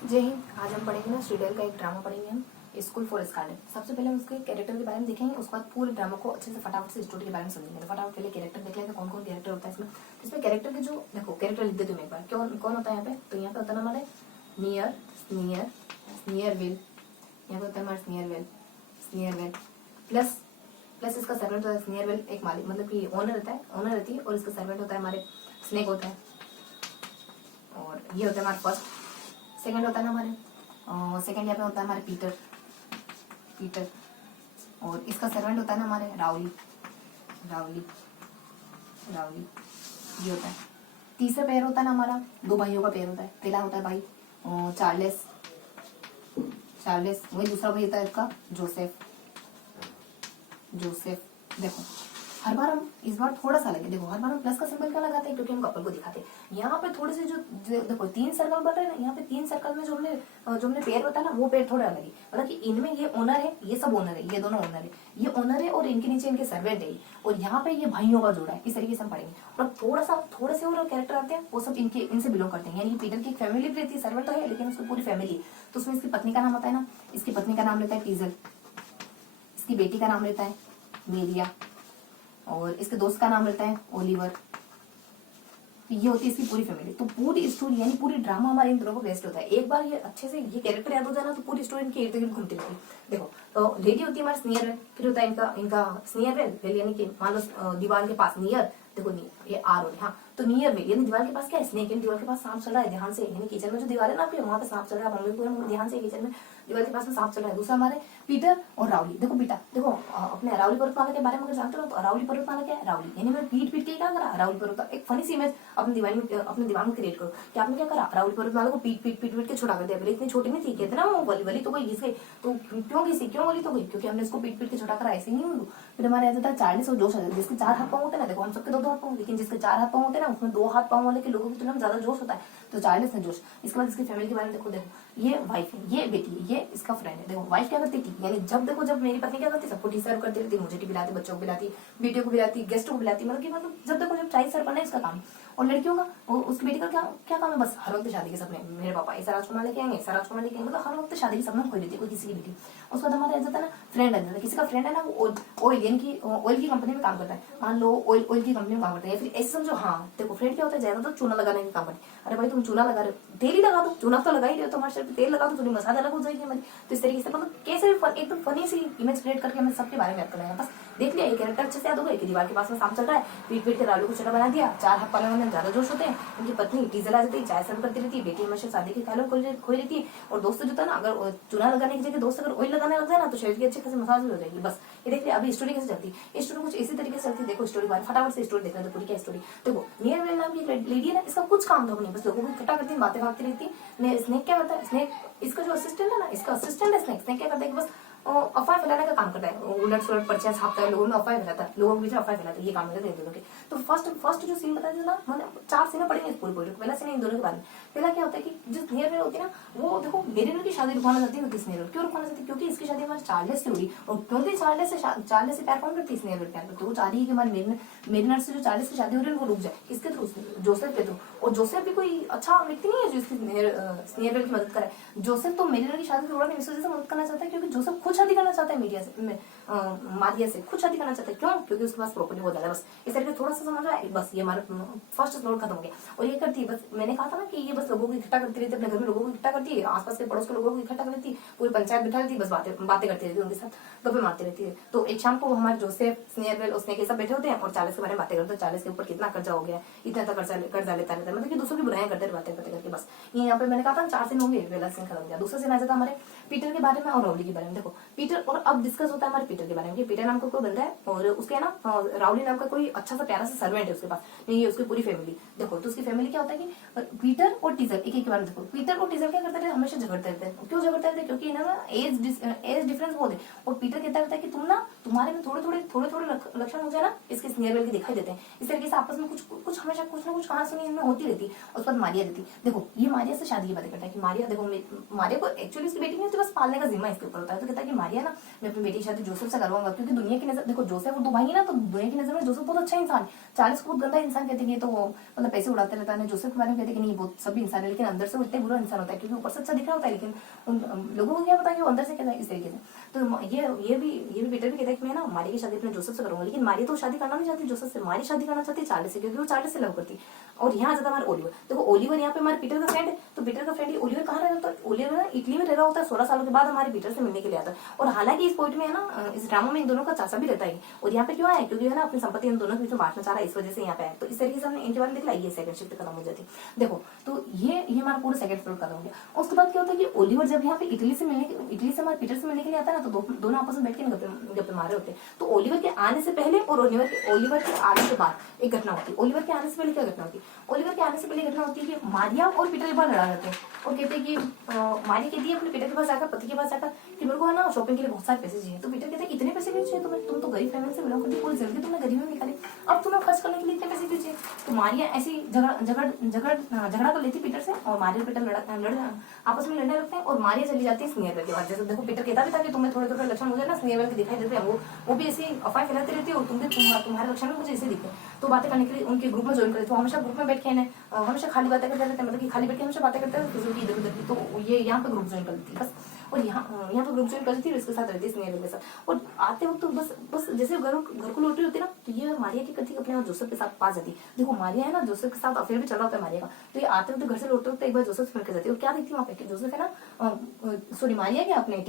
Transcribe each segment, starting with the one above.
जय हिंद। आज हम पढ़ेंगे ना श्रीडेल का एक ड्रामा पढ़ेंगे हम, स्कूल फॉर स्कारलेट। सबसे पहले हम उसके कैरेक्टर के बारे में देखेंगे, उसके बाद पूरे ड्रामा को अच्छे से फटाफट से स्टोरी के बारे में समझेंगे। तो फटाफट पहले कैरेक्टर देख लेंगे, कौन कौन कैरेक्टर होता है इसमें। इसमें कैरेक्टर के जो देखो कैरेक्टर लिख देते हो एक बार, कौन होता है यहाँ पे। तो यहाँ पे होता है हमारे नियर स्नियर स्नियरविल, यहाँ पे होता है हमारे स्नियरवेल प्लस प्लस इसका सर्वेंट होता है स्नियरवेल, एक मालिक मतलब कि ओनर रहता है, ओनर रहती है, और इसका सर्वेंट होता है हमारे स्नेक होता है। और ये होता है हमारे फर्स्ट। सेकंड होता है ना हमारे सेकंड यहाँ पे होता है हमारे पीटर, और इसका सर्वेंट होता है ना हमारे रावली ये होता है। तीसरा पेयर होता है ना हमारा, दो भाइयों का पेयर होता है। पहला होता है भाई चार्लेस, वही दूसरा भाई होता है इसका जोसेफ। देखो हर बार हम इस बार थोड़ा सा लगे, देखो हर बार हम प्लस का सिंबल क्या लगाते हैं, क्योंकि हम कपल को दिखाते हैं। यहाँ पे थोड़े से जो देखो 3 सर्कल बन रहे हैं ना, यहाँ पे 3 सर्कल में जो हमने पेयर होता है ना, वो पेयर थोड़ा अलग है। मतलब कि इनमें ये ओनर है, ये सब ओनर है, ये दोनों ओनर है, ये ओनर है, और इनके नीचे इनके सर्वेंट है, और यहाँ पे ये भाइयों का जोड़ा है। इस तरीके से हम पढ़ेंगे। और थोड़े से और कैरेक्टर आते हैं, वो सब इनसे बिलोंग करते हैं। यानी कि पीटर की एक फैमिली भी रहती है, सर्वेंट तो है लेकिन उसकी पूरी फैमिली है। तो उसमें इसकी पत्नी का नाम आता है ना, इसकी पत्नी का नाम रहता है टीजल, इसकी बेटी का नाम रहता है मेरिया, और इसके दोस्त का नाम रहता है ओलिवर। तो ये होती है इसकी पूरी फैमिली। तो पूरी स्टोरी यानी पूरी ड्रामा हमारे इन दोनों को बेस्ड होता है। एक बार ये अच्छे से ये कैरेक्टर याद हो जाना, तो पूरी स्टोरी इनके इर्द गिर्द घूमती रहती है। देखो तो लेडी होती है हमारे स्नियरवेल, फिर होता है इनका स्नियरवेल यानी कि मान लो दीवार के पास नियर, देखो ये आर हो गया, हाँ। तो नियर में यानी दीवार के पास क्या है, स्नेक, यानी दीवार के पास सांप चल रहा है, ध्यान से। यानी किचन में जो दीवार है ना आपके, वहां पे सांप चल रहा है, मम्मी को ध्यान से, किचन में दीवार के पास में सांप चल रहा है। दूसरा हमारे पीटर और रावली। देखो बेटा, देखो अपने अरावली पर्वतमाला के बारे में अगर जानते हो तो अरावली पर्वतमाला क्या है, रावली यानी मैं पीट के क्या करा, अरावली पर्वत। एक फनी सी इमेज अपने दिमाग में क्रिएट करो कि आपने क्या करा, अरावली पर्वतमाला को पीट के छोटा कर दिया। पहले इतनी छोटी नहीं थी, कहते ना वो वली तो कोई घिस गई, तो क्यों घिसी, क्यों वली तो गई, क्योंकि हमने इसको पीट के छोटा करा। ऐसे नहीं हुई। फिर हमारे आ जाता है चार्लिस और जोश आ जाता है, जिसके 4 हाथ पाँव होते हैं ना, देखो हम सबके 2 हाथ पाँव, लेकिन जिसके 4 हाथ पाँव होते हैं ना, उसमें 2 हाथ पाँव वाले के लोगों की तुलना में ज्यादा जोश होता है। तो चार्लिस ने जोश। इसके बाद इसकी फैमिली के बारे में देखो, ये वाइफ है, ये बेटी है, ये इसका फ्रेंड है। देखो वाइफ क्या करती थी, यानी जब मेरी पत्नी क्या करती, सबको टी सर्व करती रहती, मुझे टी पिलाती, बच्चों को पिलाती, बेटियों को पिलाती, गेस्ट को पिलाती, मतलब जब देखो जब चाय सर्व करना है इसका काम। और लड़कियों का, उसकी बेटी का क्या काम है, बस हर वक्त शादी के सपने, मेरे पापा ऐसा राजकुमार लेके आएंगे, ऐसा राजकुमार लेके आएंगे, मतलब हर वक्त शादी के सपना खोई रहती है कोई किसी की बेटी। उसके बाद हमारे आ जाता है ना फ्रेंड आ जाता है। किसी का फ्रेंड है ना, वो ऑयल यानी कि ऑयल की कंपनी में काम करता है। मान लो ऑयल की कंपनी में काम करता है, या फिर ऐसे समझो, हाँ देखो फ्रेंड क्या होता है, ज्यादा तो चूना लगाने की काम करती है। अरे भाई तुम चूना लगा रहे हो, तेल ही लगा दो, चूना तो लगा ही रहे हो, तुम्हारे शरीर पे तेल लगा दो, थोड़ी मसाज अलग हो जाएगी हमारी। तो इस तरीके से मतलब कैसे भी एकदम फनी सी इमेज क्रिएट करके हमें सबके बारे में याद करना है। बस देख लिया, ये कैरेक्टर अच्छे से याद हो गए कि दीवार के पास में सांप चल रहा है, पीट के रालू को छोटा बना दिया, 4 हाथ पाले वाले ज्यादा जोश होते हैं, उनकी पत्नी टीजल आ जाती है, चाय सर्व करती रहती है, बेटी हमेशा शादी के ख्यालों खोई रहती है, और दोस्त जो था ना, अगर चूना लगाने की जगह दोस्त अगर ऑयल लगाने लग जाए ना, तो शरीर की अच्छी खासी मसाज हो जाएगी। बस ये देखिए अभी स्टोरी कैसे चलती है, स्टोरी कुछ इसी तरीके से चलती है। देखो स्टोरी बारे फटाफट से स्टोरी देखना, तो पूरी क्या स्टोरी देखो। नियर वेल नाम की लेडी है ना, इसका कुछ काम धाम नहीं, बस लोगों को इकट्ठा करती है, बातें भागती रहती है। स्नेक क्या करता है, स्नेक इसका जो असिस्टेंट है ना, इसका असिस्टेंट है स्नेक क्या करता है कि बस अफवाह फैलाने का काम करता है, उलट सुलट पर्चियां छापता है, लोगों में अफवाह फैलाता है, लोगों के बीच अफवाह फैलाता है, ये काम करते हैं दोनों के। तो फर्स्ट जो सीन बताया ना, मैंने 4 सीन पढ़ेंगे पूरी पहला सीन इन दोनों के बारे में। पहला क्या होता है कि जो नियर वेल होती है ना, वो देखो मेरिनर की शादी रुकवाना चाहती है किस नियर वेल, क्यों रुकवाना चाहती है, क्योंकि इसकी शादी हमारे चार्लेस से हुई, और क्योंकि चार्लेस से प्यार कौन करती है, नियर वेल प्यार करती है। वो चाह रही है कि हमारे मेरिनर से जो चार्लेस की शादी हो रही है वो रुक जाए, इसके थ्रू, जोसेफ के थ्रू। और जोसेफ भी कोई अच्छा व्यक्ति नहीं है जो इसकी नियर वेल की मदद करे। जोसेफ तो मेरिनर की शादी रोड़ा नहीं, इस वजह से मदद करना चाहता है क्योंकि जोसेफ खुद शादी करना चाहता है मारिया से खुद शादी करना चाहता है। क्यों, क्योंकि उसके पास प्रॉपर्टी बहुत ज्यादा है। बस इस तरीके थोड़ा सा समझ आया, बस ये हमारा फर्स्ट स्लोड खत्म हो गया। और ये करती है, बस मैंने कहा था ना कि ये बस लोगों को इकट्ठा करती रहती है, अपने घर में लोगों को इकट्ठा करती है, आसपास के पड़ोस के लोगों को इकट्ठा कर लेती है, पूरी पंचायत बिठा लेती है, बस बातें करती रहती है, उनके साथ गप्पे मारती रहती है। तो एक शाम को हमारे जोसेफ, स्नेयरवेल, उसने के सब बैठे होते हैं और चार्ल्स के बारे में बातें करते हैं। चार्ल्स के ऊपर कितना कर्जा हो गया, इतना कर्जा लेता रहता है, मतलब कि दूसरों की बुराइयां करते बातें करके। बस ये यहाँ पे मैंने कहा था 4 सीन होंगे, पहला सीन खत्म गया। दूसरा सीन आ जाता है हमारे पीटर के बारे में और रावली के बारे में। देखो पीटर, और अब डिस्कस होता है हमारे पीटर के बारे में कि पीटर नाम का कोई बंदा है, और उसके है ना रावली नाम का कोई अच्छा सा प्यारा सा सर्वेंट है उसके पास, नहीं ये उसकी पूरी फैमिली। देखो तो उसकी फैमिली क्या होता है कि पीटर और टीजर एक के बारे में देखो। पीटर और टीजर क्या करते थे, हमेशा झगड़ते रहते हैं। क्यों झगड़ते रहते हैं, क्योंकि ना एज डिफरेंस बहुत है। और पीटर कहता रहता है कि तुम ना, तुम्हारे में थोड़े लक्षण हो जाए ना इसके स्नेयरवेल के दिखाई देते हैं। इस तरीके से आपस में कुछ हमेशा कुछ ना कुछ कहानी इनमें होती रहती है। उसके बाद मारिया देती, देखो ये मारिया से शादी की बातें करता है कि मारिया देखो, मारिया को एक्चुअली उसकी बेटी नहीं होती, बस पालने का जिम्मा इसके ऊपर होता है। तो कहता है कि मारिया ना, मैं अपनी बेटी की शादी जोसेफ जोसेफ से करवाऊंगा, क्योंकि दुनिया की नजर, देखो जोसेफ और दो भाई है ना, तो दुनिया की नजर में जोसेफ बहुत अच्छा इंसान, चार्ल्स को बहुत गंदा इंसान कहते हैं, तो वो मतलब पैसे उड़ाते रहता है। जोसेफ के बारे में कहते हैं कि नहीं बहुत सभी इंसान है, लेकिन अंदर से वो इतना बुरा इंसान होता है, क्योंकि ऊपर से अच्छा दिख रहा होता है, लेकिन उन लोगों को क्या पता कि वो अंदर से कैसा है, इस तरीके से। तो ये भी पीटर भी कहता है कि मैं ना मारी की शादी अपने जोसेफ से करूंगा, लेकिन मारी तो शादी करना नहीं चाहती जोसेफ से, मारी शादी करना चाहती है चार्ल्स से, क्योंकि वो चार्ल्स से लव करती। और यहाँ जाता हमारा ओलिवर, देखो ओलिवर यहाँ पे हमारे पीटर का फ्रेंड है, तो पीटर का फ्रेंड ओलिवर कहाँ रह रहा है, तो ओलिवर ना इटली में रह रहा होता है, 16 सालों के बाद हमारे पीटर से मिलने के लिए आता है। और हालांकि इस पोइट में है ना, इस ड्रामा में इन दोनों का चाचा भी रहता है, और यहाँ पे क्यों आया, क्योंकि है ना अपनी संपत्ति इन दोनों के बीच में बांटना चाह रहा है, इस वजह से यहाँ पे आया। तो इस तरीके से हमने इनके बारे में देखा, ये सेकंड शिफ्ट खत्म हो जाती है। देखो तो ये हमारा पूरा सेकंड फ्लोर खत्म हो गया। उसके बाद क्या होता है कि ओलिवर जब यहाँ पे इटली से हमारे पीटर से मिलने के लिए आता है ना, तो दोनों आपस में बैठ के गप्पे मार रहे होते हैं। तो ओलिवर के आने से पहले और ओलिवर के आने के बाद एक घटना होती है। ओलिवर के आने से पहले क्या घटना होती है, ओलिवर के आने से पहले घटना होती है कि मारिया और पीटर के पास लड़ा रहते हैं, और कहते हैं कि मारिया कहती है अपने पीटर के पास जाकर, पति के पास जाकर, कि मेरे को है ना शॉपिंग के लिए बहुत सारे पैसे चाहिए। तो पीटर कहते हैं इतने पैसे क्यों चाहिए तुम्हें, तुम तो गरीब फैमिली से बिलोंग करती, पूरी जिंदगी तुमने गरीबी में निकाली, अब तुम्हें खर्च करने के लिए इतने पैसे क्यों चाहिए। तो मारिया ऐसी झगड़ा कर लेती पीटर से, और मारिया पीटर आपस में लड़ने लगते हैं, और मारिया चली जाती है स्नेहल के पास। जैसे देखो पीटर कहता भी था कि तुम्हें थोड़े थोड़े लक्षण मुझे ना स्नेहल के दिखाई देते हैं, वो भी ऐसी अफवाह फैलाती रहती है, और तुम्हारे लक्षण मुझे ऐसे दिखते हैं। तो बातें करने के लिए उनके ग्रुप में ज्वाइन करे, तो हमेशा ग्रुप में बैठ के हमेशा खाली बातें करते रहते हैं, मतलब कि खाली बैठ के हमेशा बातें करते हैं इधर उधर की। तो ये यहाँ पे ग्रुप ज्वाइन कर लेती है बस, और यहाँ पे ग्रुप ज्वाइन करती है, इसके साथ रहती है स्नेहल के साथ। और आते वक्त तो बस जैसे घर को लौट रही होती है ना, तो ये मारिया की करती अपने जोसेफ के साथ पास जाती है। देखो मारिया है ना, जोसेफ के साथ अफेयर भी चल रहा होता है मारिया का। तो ये आते वक्त घर से लौटते वक्त एक बार जोसेफ से मिलकर जाती है, और क्या देखती है वहाँ पे, जोसेफ है ना, सॉरी मारिया क्या अपने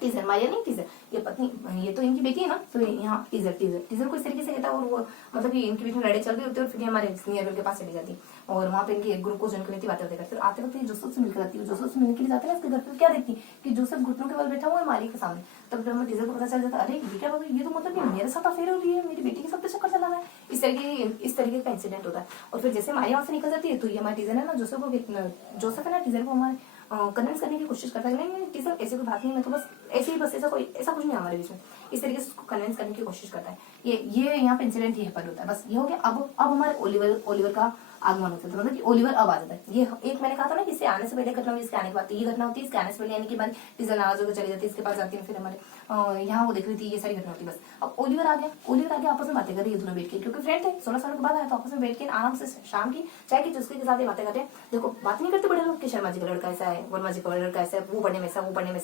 टीजर मारिया नहीं, टीजर ये पत्नी, ये तो इनकी बेटी है ना, तो यहाँ टीजर को इस तरीके से कहता है, और वो मतलब कि इनके बीच में लड़ाई चल रही होती है, और फिर हमारे सीनियर के पास चली जाती है, और वहाँ पे इनके एक ग्रुप को ज्वाइन करती बातें करते। फिर आते वक्त जोसेफ से मिलकर जाती है, जोसेफ से मिलने के लिए जाते हैं उसके घर पे, क्या देखती कि जोसेफ घुटनों के बल बैठा हुआ है मारी के सामने। तब हमें टीजर को पता चल जाता है, अरे ये क्या बात है, ये तो मतलब कि मेरे साथ अफेयर हो रही है, मेरी बेटी के साथ तो चक्कर चला रहा है, इस तरीके का इंसिडेंट होता है। और फिर जैसे मारिया वहां से निकल जाती है, तो ये हमारे टीजर है ना जोसेफ है ना टीजर को हमारे कन्विंस करने की कोशिश करता है, नहीं टीजर ऐसी कोई बात नहीं, मैं तो बस ऐसे ही बस ऐसा कुछ नहीं हमारे बीच में, इस तरीके से उसको कन्विंस करने की कोशिश करता है। ये यहाँ पे इंसिडेंट ये पर होता है, बस ये हो गया। अब हमारे ओलिवर का आगमन होता है, मतलब कि ओलिवर अब आ जाता है। ये एक मैंने कहा था ना कि इससे आने से पहले घटना हुई, इसके आने के बाद ये घटना होती है, इसके आने से पहले यानी कि बाद टीजर नाराज होकर चली जाती है, इसके पास जाती है, फिर हमारे यहाँ वो देख रही थी, ये सारी घटना होती है। बस अब ओलिवर आ गया आपस में बातें कर रही है दोनों बैठ के, क्योंकि फ्रेंड थे, 16 साल के बाद आया, तो आपस में बैठ के आराम से शाम की चाय की चुस्की के साथ ये बातें करते हैं। देखो बात नहीं करते बड़े लोग कि शर्मा जी का लड़का ऐसा है, वर्मा जी का लड़का ऐसा है, वो पढ़ने में ऐसा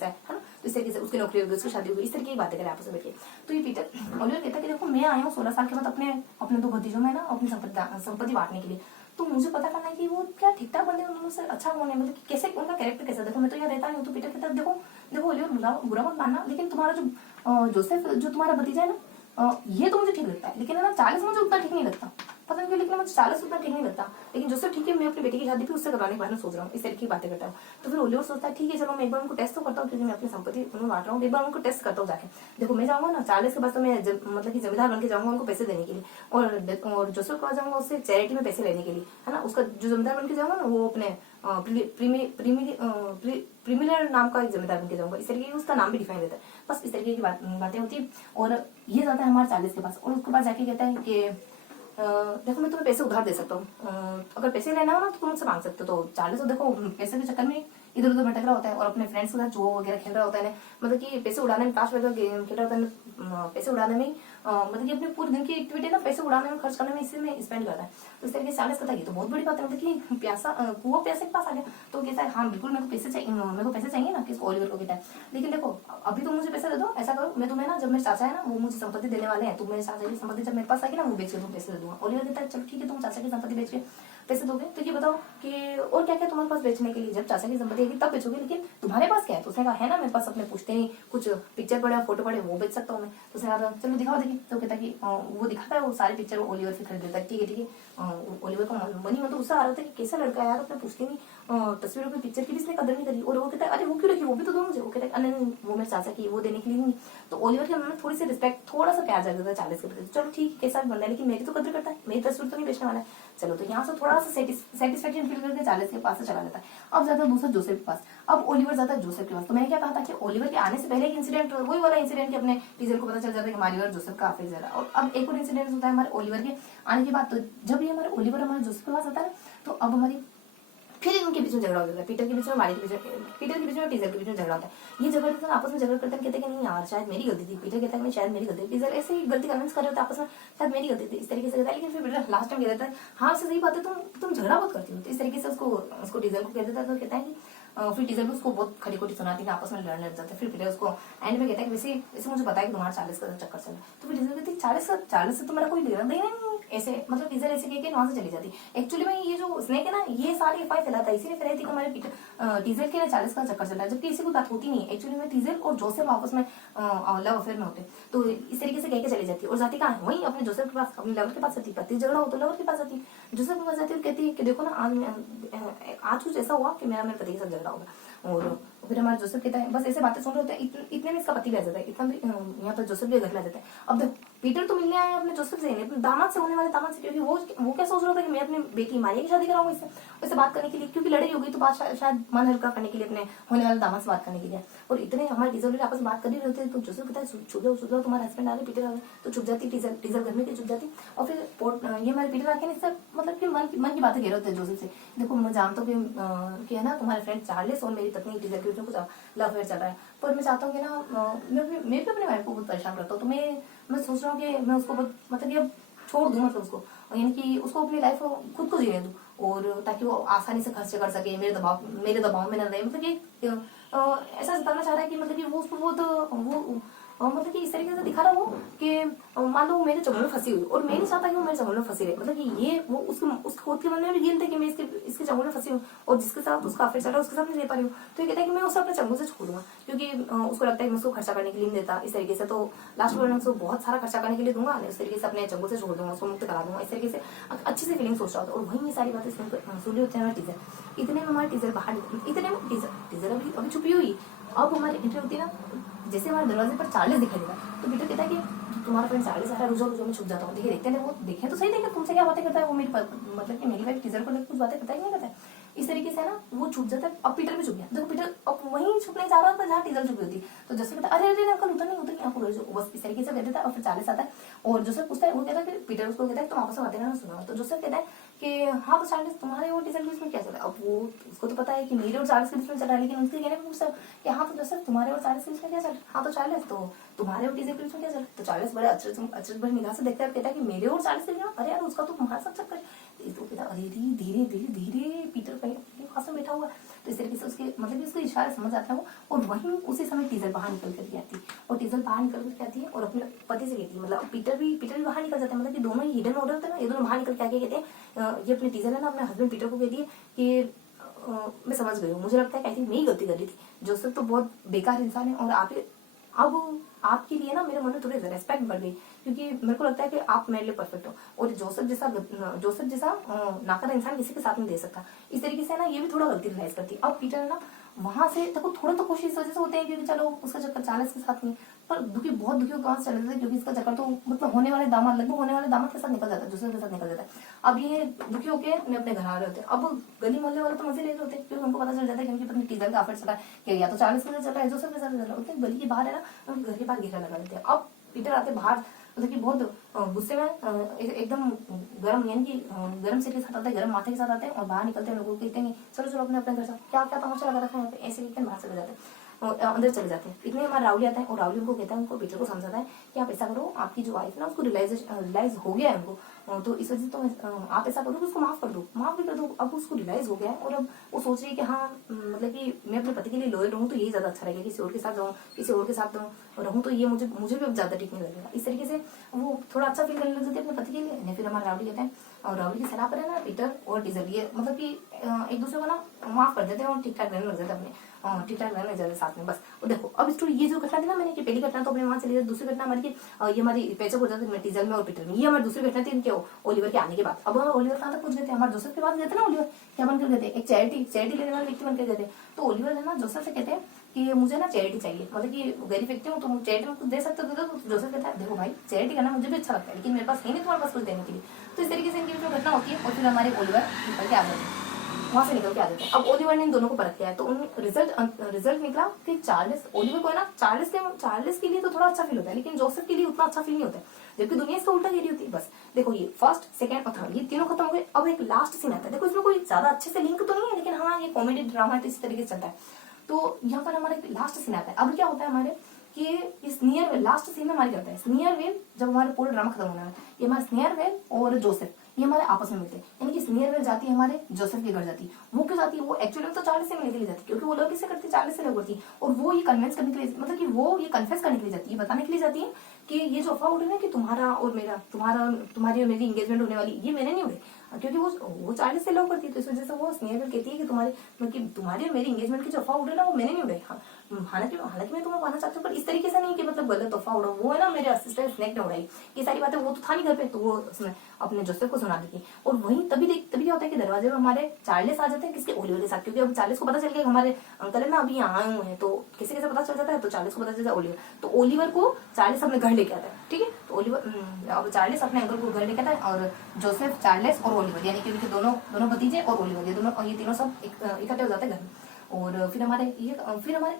है ना, तो इस तरीके से उसकी नौकरी होगी, उसकी शादी होगी, इस तरीके की बातें करें आपस में बैठ के। तो ये पीटर ओलिवर कहता है कि देखो मैं आया हूँ 16 साल के बाद अपने दो भतीजों में ना अपनी संपत्ति बांटने के लिए, तो मुझे पता करना है कि वो क्या ठीक ठाक बंदे, उन से अच्छा कौन है, मतलब कि कैसे उनका कैरेक्टर कैसा। देखो मैं तो यहाँ रहता नहीं हूँ, तो पीटर कहता है देखो ओलिवर बुरा मत मानना, लेकिन तुम्हारा जो जोसेफ जो तुम्हारा भतीजा है ना, ये तो मुझे ठीक लगता है, लेकिन है ना चार्ल्स मुझे उतना ठीक नहीं लगता, पता नहीं क्यों, लेकिन मुझे चार्ल्स उतना ठीक नहीं लगता, लेकिन जोसेफ ठीक है, मैं अपनी बेटी की शादी भी उससे करवाने के बारे में सोच रहा हूँ, इस तरह की बातें करता हूँ। तो फिर ओलिवर सोचता है ठीक है चलो मैं एक बार उनको टेस्ट तो करता हूँ, क्योंकि मैं अपनी संपत्ति उन्हें बांट रहा हूँ, एक बार उनको टेस्ट करता हूँ जाके। देखो मैं जाऊंगा ना चार्ल्स के पास, तो मैं मतलब कि जमींदार बन के जाऊंगा उनको पैसे देने के लिए, और जोसेफ के पास जाऊंगा उससे चैरिटी में पैसे लेने के लिए, है ना। उसका जो जमींदार बन के जाऊंगा ना, वो अपने प्रीमियर नाम का एक जमींदार बन के जाऊंगा, इस तरीके की उसका नाम भी डिफाइन रहता है। बस इस तरीके की बातें होती है। और ये जाता है हमारे चार्ल्स के पास, और उसके पास जाके कहता है कि देखो मैं तुम्हें पैसे उधार दे सकता हूँ, अगर पैसे लेना हो ना तो तुम मुझसे मांग सकते हो। तो चार्ल्स तो देखो पैसे के चक्कर में इधर उधर भटक रहा होता है, और अपने फ्रेंड्स के साथ जो वगैरह खेल रहा होता है, मतलब कि पैसे उड़ाने में ताश वगैरह गेम खेल रहा होता है, पैसे उड़ाने में मतलब कि अपने पूरे दिन की एक्टिविटी ना पैसे उड़ाने में खर्च करने में इसी में स्पेंड करता है। तो इस तरीके से चार्ल्स कहता है ये तो बहुत बड़ी बात है, मतलब कि कुआं प्यासे के पास आ गया। तो कहता है हाँ बिल्कुल मेरे को पैसे चाहिए ना, किस ओलिवर को कहता है, लेकिन देखो अभी तो मुझे पैसे दे दो, ऐसा करो मैं तुम्हें ना, जब मेरे चाचा है ना वो मुझे संपत्ति देने वाले हैं, तो मेरे चाचा की संपत्ति जब मेरे पास आएगी ना वो बेच के तुम पैसे दे दूंगा। ओलिवर कहता है चलो ठीक है तुम चाचा की संपत्ति बेच के पैसे दोगे, तो ये बताओ कि और क्या क्या तुम्हारे पास बेचने के लिए, जब चाचा की संपत्ति आएगी तब बेचोगे, लेकिन तुम्हारे पास क्या है। तो उसने कहा है ना मेरे पास अपने पूछते नहीं कुछ पिक्चर पड़े फोटो पड़े वो बेच सकता हूँ मैं। तो उसने कहा चलो दिखाओ देखिए। तो कहता है कि वो दिखाता है वो सारे पिक्चर ओलिवर से खरीद देता है। ठीक है ओलिवर का मनी मतलब उससे आ रहा था कि कैसा लड़का है यार, अपने पूछते नहीं तस्वीरों की पिक्चर की भी इसने कदर नहीं करी। और वो कहता है अरे वो क्यों रखी, वो भी तो दो मुझे। वो कहता है नहीं वो मेरे चाचा की वो देने के लिए नहीं। तो ओलिवर के मन में थोड़ी सी रिस्पेक्ट थोड़ा सा प्यार जागता है चार्ल्स के प्रति। चलो ठीक कैसा भी बंदा है लेकिन मेरी तो कदर करता है, मेरी तस्वीर तो नहीं बेचने वाला है। चलो तो यहाँ से थोड़ा सा सेटिस्फेक्शन फील करके चार्ल्स के पास से चला जाता है। अब जाता है दूसरा जोसेफ के पास। अब ओलिवर जाता है जोसेफ के पास। तो मैंने क्या कहा था कि ओलिवर के आने से पहले एक इंसिडेंट, वही वाला इंसिडेंट कि अपने टीचर को पता चल जाता है कि हमारी और जोसेफ का अफेयर है। और अब एक और इंसिडेंट होता है हमारे ओलिवर के आने के बाद। तो जब ये हमारे ओलिवर हमारे जोसेफ के पास आता है तो अब हमारी फिर इनके बीच में झगड़ा हो जाता है, पीटर के बीच में, मारी के बीच में, पीटर के बीच में, टीजर के बीच में झगड़ा होता है। ये झगड़ते हैं, आपस में झगड़ा करते हैं, कहते हैं कि नहीं यार शायद मेरी गलती थी। पीटर कहता है मैं शायद मेरी गलती थी, टीजर ऐसे ही गलती कन्विंस कर रहे होते हैं आपस में, शायद मेरी गलती थी, इस तरीके से कहता है। लेकिन फिर पीटर लास्ट टाइम कह देता है हाँ से सही बात है, तुम झगड़ा बहुत करती हो। तो इस तरीके से उसको टीजर को कह देता है। तो कहता है कि फिर टीजर भी उसको बहुत खड़ी खोटी सुनाती है, आपस में लड़ने लग जाते हैं। फिर पीटर उसको एंड में कहता है कि वैसे मुझे पता है कि तुम्हारा 40 का चक्कर चला है। तो फिर टीजर कहती है 40 से तो मेरा कोई लेना देना नहीं, ऐसे मतलब टीजर ऐसे कह के वहां से चली जाती। एक्चुअली में ये जो स्नेक है ना, ये सारी अफवाह फैलाता है, इसीलिए फैलाई थी कि हमारे टीजर के 40 का चक्कर चला है, जबकि ऐसी कोई बात होती नहीं है। एक्चुअली में टीजर और जोसेफ आपस में लव अफेयर में होते, तो इस तरीके से कह के चली जाती है। और जाती कहाँ है, वहीं अपने जोसेफ के पास, अपने लवर के पास आती है। पति झगड़ा हो तो लवर के पास आती है, जोसेफ के पास जाती है और कहती है कि देखो ना आज कुछ ऐसा हुआ कि मेरे पति के साथ झगड़ा होगा। और फिर हमारा जोसेफ कहता है, बस ऐसे बातें सुन रहे होते हैं, इतने में इसका पति भी आ जाता है, इतना भी यहाँ पर जोसेफ भी घर ला जाता है। अब देख पीटर तो मिलने आया अपने जोसेफ से, अपने दामाद से, होने वाले दामाद से, क्योंकि वो क्या सोच रहा था कि मैं अपनी बेटी मारिया की शादी कराऊंगा इससे बात करने के लिए, क्योंकि लड़ाई हो गई तो बात शायद मन हल्का करने के लिए, अपने होने वाले दामाद से बात करने के लिए। और इतने हमारे टीजर आपस में बात कर ही रहते हैं, तो जोसेफ कहता है छुप जाओ तुम्हारा हस्बैंड आ गए, पीटर आ गए। तो छुप जाती टीजर घर में छुप जाती। और फिर ये हमारे पीटर आके इससे मतलब कि मन की बातें कह रहे होते हैं जोसेफ से, देखो मैं जानता हूँ कि है ना तुम्हारे फ्रेंड चार्ल्स और मेरी पत्नी टीजर के बीच में कुछ लव अफेयर चल रहा है, पर मैं चाहता हूँ कि ना मैं भी अपने वाइफ को बहुत परेशान करता हूँ। तो मैं सोच रहा हूँ कि मैं उसको मतलब कि अब छोड़ दूं, मतलब उसको, यानी कि उसको अपनी लाइफ खुद को जीने दूं, और ताकि वो आसानी से खर्चे कर सके, मेरे दबाव में न रहे। मतलब कि ऐसा जताना चाह रहा है कि मतलब कि वो उसको वो मतलब कि इस तरीके से दिखा रहा हो कि मान लो वो मेरे चंगुल में फंसी हुई, और मैं नहीं चाहता कि वो मेरे चंगुल में फंसी रहे। मतलब कि ये वो उसके खुद के मन में भी गिल्ट है कि मैं इसके चंगुल में फंसी हूँ, और जिसके साथ उसका अफेयर चल रहा है उसके साथ नहीं रह पा रही हूँ। तो ये कहता है कि मैं उसे अपने चंगुल से छोड़ दूंगा, क्योंकि उसको लगता है कि मैं उसको खर्चा करने के लिए नहीं देता इस तरीके से। तो लास्ट में उसको बहुत सारा खर्चा करने के लिए दूंगा, इस तरीके से अपने चंगुल से छोड़ दूंगा, उसको मुक्त करा दूंगा, इस तरीके से अच्छी से फीलिंग सोच रहा था। और वही ये सारी बातें सुन होते हैं हमारे टीचर। इतने में हमारे टीचर बाहर निकले, इतने में टीचर अभी छुपी हुई। अब हमारी एंट्री होती है ना, जैसे हमारे दरवाजे पर चार्ल्स दिखाई देगा, तो पीटर कहता है कि तुम्हारा फ्रेंड चार्ल्स आ रहा है, रुझो मैं छुप जाता हूँ। देखिए देखते हैं वो देखें तो सही, देखे तुमसे क्या बातें करता है वो, मतलब कि मेरी वाइफ टीचर को कुछ बातें करता है कि नहीं करता है। इस तरीके से ना वो छुप जाता है। अब पीटर भी छुप गया, देखो पीटर अब वहीं छुपने जा रहा था जहाँ टीचर छुपी होती। तो जोसेफ कहता है अरे अंकल उतर नहीं आपको घर जाओ, बस इस तरीके से कह देता है। और फिर चार्ल्स आता है और जोसेफ पूछता है, वो कहता है कि पीटर उसको कहता है तुम आपस में बातें करना सुना। तो जोसेफ कहता है कि हाँ तो चार्ल्स तुम्हारे और टीचर के बीच में क्या चल रहा है। अब वो उसको तो पता है कि मेरे और चार्ल्स के बीच में चल रहा है, लेकिन उसके कहने में पूछता है कि हाँ तो जोसेफ तुम्हारे और चार्ल्स के बीच में क्या चल रहा है। हाँ तो चार्ल्स तो तुम्हारे और टीचर के बीच में क्या चल रहा है। तो चार्ल्स बड़े अचरज भरी निगाह से देखता है, कहता है कि मेरे और चार्ल्स के बीच में, अरे यार उसका तो तुम्हारे साथ चक्कर। तो कहता अरे धीरे धीरे धीरे पीटर कहीं पास में बैठा हुआ। तो इस तरीके से उसके मतलब कि उसको इशारा समझ आता है वो। और वहीं उसी समय टीजर बाहर निकल कर आती है, और टीजर बाहर निकल कर आती है और अपने पति से कहती है, मतलब पीटर भी बाहर निकल जाता है। मतलब कि दोनों ही हिडन ऑर्डर होते हैं ना, ये दोनों बाहर निकल के आके कहते हैं, ये अपने टीजर है ना अपने हस्बैंड पीटर को कहती है कि मैं समझ गई हूँ, मुझे लगता है कि आई थिंक मैं ही गलती कर रही थी, जोसेफ तो बहुत बेकार इंसान है, और अब आपके लिए ना मेरे मन में थोड़ी रेस्पेक्ट बढ़ गई, क्योंकि मेरे को लगता है कि आप मेरे लिए परफेक्ट हो, और जोसेफ जैसा नाकर इंसान किसी के साथ नहीं दे सकता। इस तरीके से ना ये भी थोड़ा गलती रियलाइज करती है। अब पीटर है ना वहां से देखो थोड़ा तो खुशी इस वजह से होते हैं क्योंकि चलो उसका चक्कर चार्ल्स के साथ नहीं, पर बहुत दुखी कहाँ से चले जाते हैं, क्योंकि इसका चक्कर तो मतलब लगभग होने वाले दामाद के साथ निकल जाता है, जोसेफ के साथ निकल जाता है। अब ये दुखी होके अपने घर आ रहे होते हैं। अब गली मोहल्ले वाले तो मजे ले रहे होते हैं, क्योंकि उनको पता चल जाता है कि उनकी पत्नी टीजर का अफेयर चला है, कि या तो चार्ल्स के साथ चल रहा है, जोसेफ के साथ चल रहा है। गली के बाहर है ना, घर के बाहर घेरा लगा देते हैं। अब पीटर आते बाहर, मतलब कि बहुत गुस्से में एकदम गर्म, यानी कि गर्म सिर के साथ आते हैं, गर्म माथे के साथ आते हैं, और बाहर निकलते हैं, लोगों को कहते हैं चलो अपने घर से क्या तमाशा लगा रखा है, ऐसे कहते हैं बाहर चले जाते हैं, अंदर चले जाते हैं। इतने हमारा राहुल आता है, और राहुल उनको कहता है, उनको पीटर को समझाता है कि आप ऐसा करो, आपकी जो वाइफ है ना उसको रियलाइज हो गया है उनको, तो इस वजह से तो आप ऐसा करो कि उसको माफ भी कर दो। अब उसको रियलाइज हो गया है, और अब वो सोच रही है कि हाँ मतलब कि मैं अपने पति के लिए लॉयल रहूँ तो ये ज्यादा अच्छा रहेगा, किसी और के साथ रहूँ तो ये मुझे भी अब ज्यादा ठीक नहीं लगेगा। इस तरीके से वो थोड़ा अच्छा फील करने लग जाते हैं अपने पति के लिए। फिर हमारा राहुल कहता है, और राहुल की सलाह पर है ना पीटर और टीजर ये मतलब कि एक दूसरे को ना माफ कर देते हैं, और ठीक ठाक रहने लग जाते हैं, अपने ठीक ठाक रहने जाते साथ में बस। और देखो अब स्टोरी ये जो घटना थी ना मैंने कि पहली घटना तो अपने वहां चली जाती, दूसरी घटना हमारी ये हमारी पैचअप हो जाती है टीजर में और पीटर में। ये हमारी दूसरी घटना थी इनके ओलिवर के आने के बाद। अब हम ओलिवर कहाँ तक पहुंच गए थे, हमारे जोसेफ के पास गए थे ना। ओलिवर क्या बनकर गए थे, एक चैरिटी लेने वाले व्यक्ति बनकर गए थे। तो ओलिवर है ना जोसेफ से कहते हैं कि मुझे ना चैरिटी चाहिए, मतलब कि गरीब व्यक्ति हूँ, तुम चैरिटी में कुछ दे सकते हो। तो जोसेफ कहता है देखो भाई चैरिटी करना मुझे भी अच्छा लगता है, लेकिन मेरे पास है नहीं तुम्हारे पास कुछ देने के लिए। तो इस तरीके से इनकी जो घटना होती है, और फिर हमारे ओलिवर निकल के आ जाते हैं। वहां से निकल के आ जाते हैं। अब ओलिवर ने इन दोनों को परख लिया है, तो उन रिजल्ट निकला कि चार्ल्स, ओलिवर को है ना, चार्ल्स के लिए तो थोड़ा अच्छा फील होता है, लेकिन जोसेफ के लिए उतना अच्छा फील नहीं होता है, जबकि दुनिया इसका उल्टा कह रही होती है। बस देखो ये फर्स्ट, सेकंड और थर्ड, ये तीनों खत्म हो गए। अब एक लास्ट सीन आता है। देखो इसमें कोई ज्यादा अच्छे से लिंक तो नहीं है, लेकिन हाँ ये कॉमेडी ड्रामा है तो इसी तरीके से चलता है। तो यहाँ पर हमारे लास्ट सीन आता है। अब क्या होता है हमारे कि इस स्नेयर वेल लास्ट सीन में हमारे करता है। स्नेयर वेल जब हमारे पूरा ड्रामा खत्म होना है, ये हमारे स्नेयर वेल और जोसेफ ये हमारे आपस में मिलते हैं, यानी कि स्नेयर वेल जाती है हमारे जोसेफ के घर जाती है। वो क्यों जाती है? वो एक्चुअली में तो चार्ल्स से मिलने के लिए जाती है, क्योंकि वो लोग किससे करती है? चार्ल्स से लोग करती है। और वो ये कन्विंस करने के लिए, मतलब कि वो ये कन्फेस करने के लिए जाती है, बताने के लिए जाती है कि ये जो अफवाह उड़ रही है कि तुम्हारा और मेरा, तुम्हारी और मेरी एंगेजमेंट होने वाली, ये मैंने नहीं उड़े, क्योंकि वो चार्ल्स से लव करती है। तो इस वजह से वो स्नेयर वेल कहती है कि तुम्हारी और मेरी एंगेजमेंट की जो अफवाह उड़ रही है ना, वो मैंने नहीं उड़ाई। हालांकि मैं तुम्हें पाना चाहती हूँ, पर इस तरीके से नहीं कि मतलब गलत अफवाह उड़ा, वो है ना मेरे असिस्टेंट स्नेक ने उड़ाई। ये सारी बातें वो तो था नहीं घर पे, तो वो उसने अपने जोसेफ को सुना दी थी। और वहीं तभी क्या होता है कि दरवाजे में हमारे चार्ल्स आ जाते हैं, किसके? ओलिवर के साथ, क्योंकि अब चार्ल्स को पता चल गया हमारे अंकल है ना अभी यहाँ आए हुए हैं। तो किसी कैसे पता चल जाता है? तो चार्ल्स को पता चल जाता है ओलिवर। तो ओलिवर को चार्ल्स अपने घर लेके आता है, ठीक है। तो ओलिवर अब चार्ल्स अपने अंकल को घर लेके आता है, और जोसेफ, चार्ल्स और ओलिवर, यानी कि उनके दोनों भतीजे और ओलिवर, ये तीनों सब इकट्ठे हो जाते हैं घर में। और फिर हमारे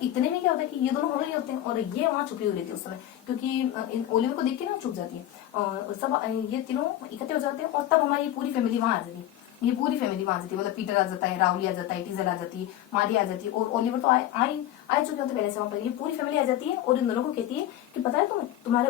इतने में क्या होता है कि ये दोनों हो रहे होते हैं, और ये वहां छुपी हुई रहती है उस समय, क्योंकि ओलिवर को देख के ना छुप जाती है। और सब ये तीनों इकट्ठे हो जाते हैं, और तब हमारी पूरी फैमिली वहां आ जाती है। ये पूरी फैमिली वहां आ जाती है, मतलब पीटर आ जाता है, रावली आ जाता है, टीजल आ जाती है, मारी आ जाती है, और ओलिवर तो आ चुके होते पहले से वहां पर। ये पूरी फैमिली आ जाती है और इन दोनों को कहती है कि पता है तुम्हारे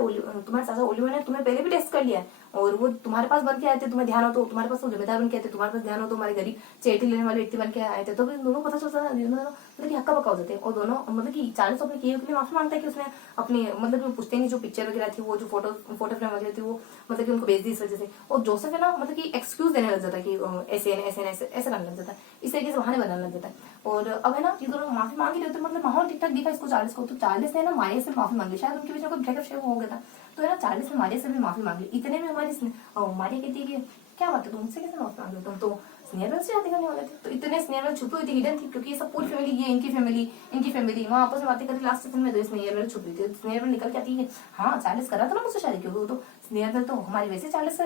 चाचा ओलिवर ने तुम्हें पहले भी टेस्ट कर लिया है, और वो तुम्हारे पास बन के आए थे, तुम्हें ध्यान हो तो तुम्हारे पास वो जिम्मेदार बन के आए थे, तुम्हारे पास ध्यान हो तो हमारे गरीब चेटी लेने वाले व्यक्ति बन के आए थे। तो फिर दोनों को पता चलता है, मतलब कि हक्का बक्का हो जाते हैं। और दोनों मतलब कि चार्ल्स अपने किए के लिए माफी मांगता है कि उसने अपनी, मतलब कि पुश्तैनी जो पिक्चर वगैरह थी, वो जो फोटो फ्रेम वगैरह थी, वो मतलब कि उनको भेज दी इस वजह से। और जोसेफ है ना, मतलब कि एक्सक्यूज देने लग जाता है कि ऐसे करने लग जाता है, इस तरीके से बहाने बनाने लग जाता है। और अब है ना ये दोनों माफी मांग ही रहे होते, मतलब माहौल ठीक ठाक दिखा इसको चार्ल्स को। तो चार्ल्स ने ना मारिया से माफी मांगी, शायद उनके बीच में कोई ब्रेकअप शेयर हो गया था। तो है ना चार्ल्स ने मारिया से भी माफी मांग ली। इतने में हमारी मारिया कहती है कि क्या बात है, तुम मुझसे कैसे माफी मांग रहे हो, तुम तो स्नेयर वेल से शादी करने वाले थे। तो इतने स्नेयर वेल छुपी हुई थी, हिडन थी, क्योंकि ये सब पूरी फैमिली, ये इनकी फैमिली वहां आपस में बातें करी। लास्ट सीजन में स्नेयर वेल छुपी थी, स्नेयर वेल निकल के आती है हाँ चार्ल्स कर रहा था ना मुझसे शादी, क्योंकि वो तो स्नेयर वेल तो हमारी वैसे चार्ल्स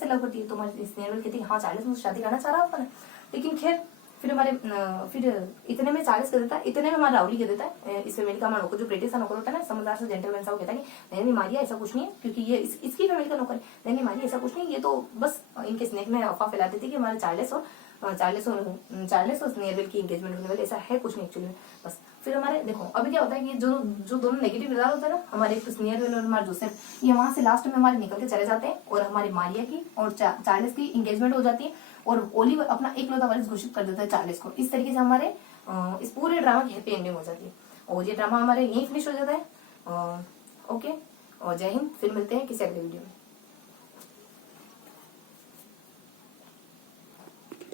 से लव करती है। तो हमारी स्नेयर वेल कहती है हाँ चार्ल्स मुझसे शादी करना चाह रहा होता है। लेकिन खैर फिर इतने में चार्ल्स कर देता है, इतने में हमारा रावली कह देता है, इस फैमिली का हमारा नौकर, जो ब्रिटिश का नौकर होता है ना, समझदार से जेंटलमैन सा, वो कहता है कि नहीं मारिया ऐसा कुछ नहीं है, क्योंकि ये इसकी फैमिली का नौकर है। नहीं मारिया ऐसा कुछ नहीं, ये तो बस इनके स्नेक में अफवाह फैलाती थी कि हमारे चार्ल्स और स्नेयर वेल की एंगेजमेंट होने वाली, ऐसा है कुछ नहीं एक्चुअली में। बस फिर हमारे देखो अभी क्या होता है कि जो दोनों नेगेटिव रिजल्ट होता है ना, हमारे एक स्नेयर वेल और हमारे जोसेफ, ये वहां से लास्ट में हमारे निकल के चले जाते हैं, और हमारी मारिया की और चार्ल्स की एंगेजमेंट हो जाती है, और ओलिवर अपना एकलौता वारिस घोषित कर देता है चार्ल्स को। इस तरीके से हमारे इस पूरे ड्रामा की हैप्पी एंडिंग हो जाती है, और ये ड्रामा हमारे यहीं फिनिश हो जाता है। ओके, और जय हिंद। फिर मिलते हैं किसी अगले वीडियो में।